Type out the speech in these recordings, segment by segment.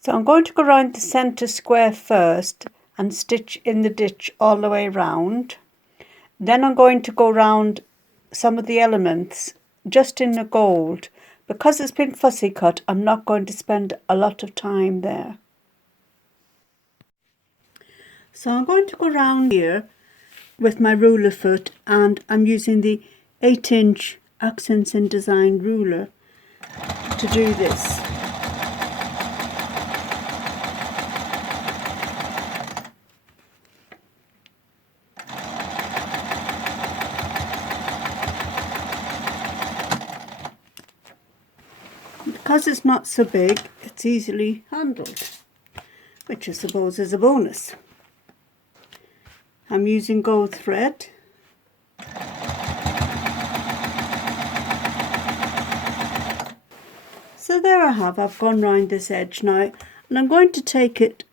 So I'm going to go around the centre square first and stitch in the ditch all the way round. Then I'm going to go round some of the elements just in the gold. Because it's been fussy cut, I'm not going to spend a lot of time there. So I'm going to go round here with my ruler foot, and I'm using the 8-inch Accents in Design ruler to do this. Because it's not so big, it's easily handled, which I suppose is a bonus. I'm using gold thread. So there I have, I've gone round this edge now, and I'm going to take it,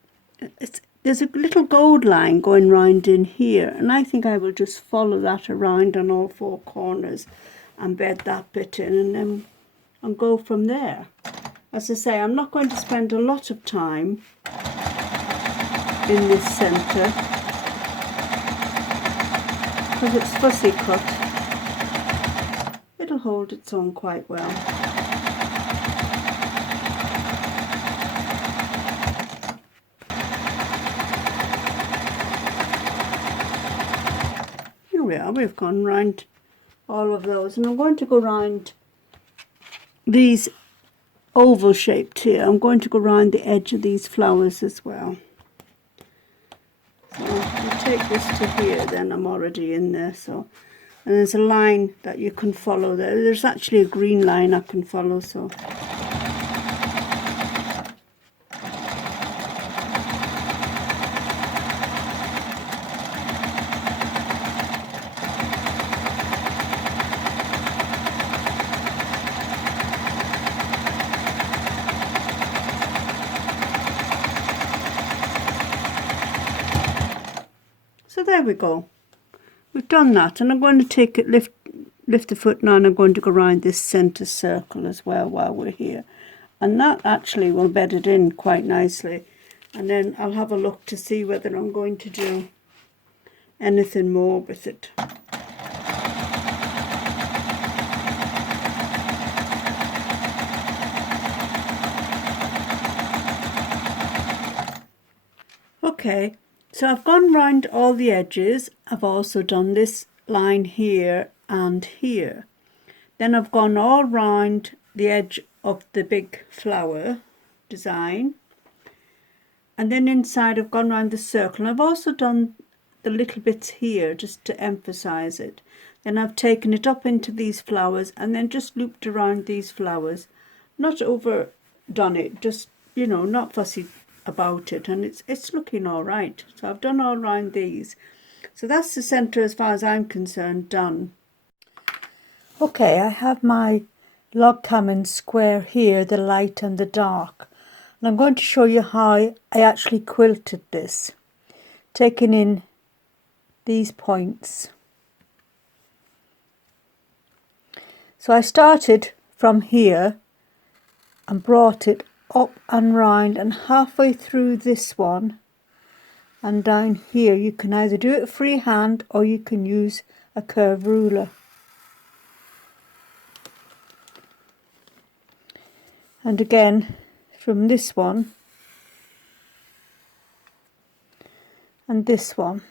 there's a little gold line going round in here, and I think I will just follow that around on all 4 corners and bed that bit in, and go from there. As I say, I'm not going to spend a lot of time in this centre because it's fussy cut. It'll hold its own quite well. Here we are, we've gone round all of those, and I'm going to go round these oval shaped here. I'm going to go round the edge of these flowers as well. So if you take this to here, then I'm already in there. So, and there's a line that you can follow there. There's actually a green line I can follow, so. So there we go. We've done that, and I'm going to take it, lift the foot now, and I'm going to go around this centre circle as well while we're here. And that actually will bed it in quite nicely. And then I'll have a look to see whether I'm going to do anything more with it. Okay. So I've gone round all the edges. I've also done this line here and here. Then I've gone all round the edge of the big flower design. And then inside I've gone round the circle. And I've also done the little bits here just to emphasize it. Then I've taken it up into these flowers and then just looped around these flowers. Not overdone it, just, you know, not fussy about it, and it's looking all right. So I've done all round these. So that's the centre as far as I'm concerned done. Okay, I have my log cabin square here, the light and the dark, and I'm going to show you how I actually quilted this, taking in these points. So I started from here and brought it up and round, and halfway through this one and down here. You can either do it freehand or you can use a curved ruler. And again from this one and this one.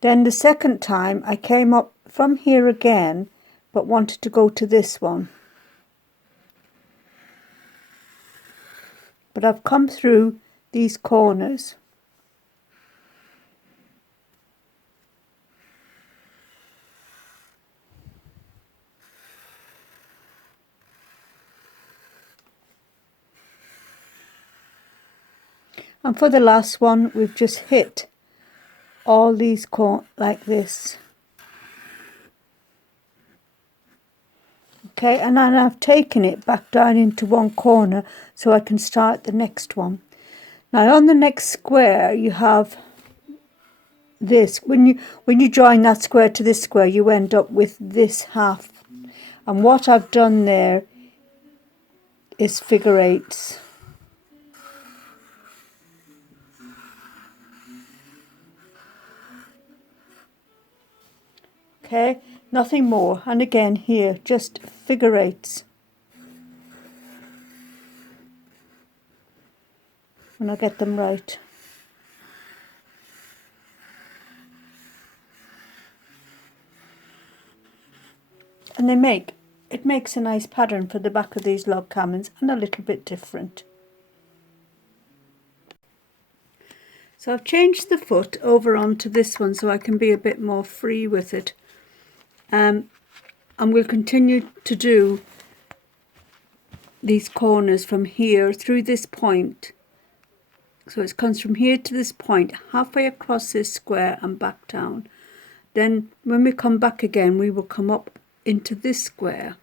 Then the second time I came up from here again, but wanted to go to this one. But I've come through these corners. And for the last one, we've just hit all these like this. Okay, and then I've taken it back down into one corner so I can start the next one. Now on the next square you have this. When you join that square to this square, you end up with this half, And what I've done there is figure eights. Okay, nothing more. And again here, just figure eights. When I get them right. And it makes a nice pattern for the back of these log cabins, and a little bit different. So I've changed the foot over onto this one so I can be a bit more free with it. And we'll continue to do these corners from here through this point. So it comes from here to this point, halfway across this square and back down. Then when we come back again, we will come up into this square,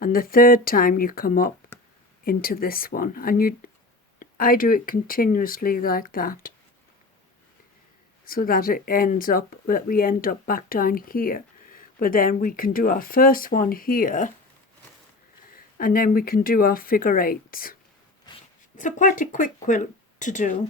and the third time you come up into this one, and I do it continuously like that, so that we end up back down here. But then we can do our first one here, and then we can do our figure eights. So quite a quick quilt to do.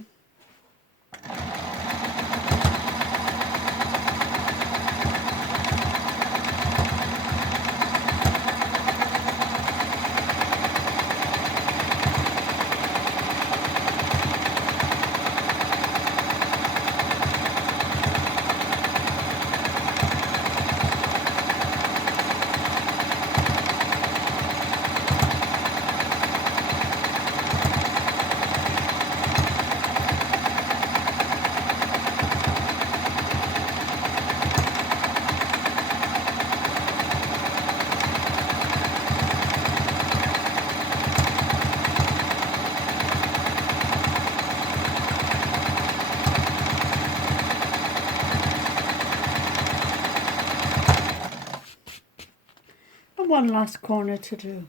One last corner to do.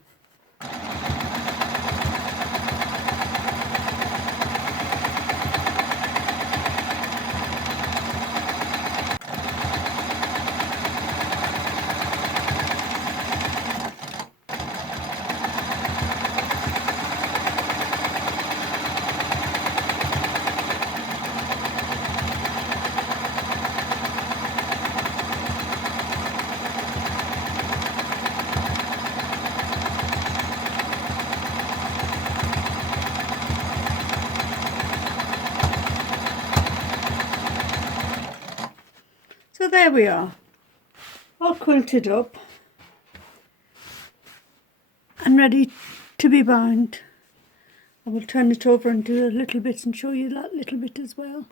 So there we are, all quilted up and ready to be bound. I will turn it over and do a little bit and show you that little bit as well.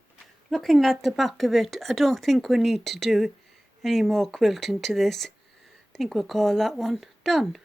Looking at the back of it, I don't think we need to do any more quilting to this. I think we'll call that one done.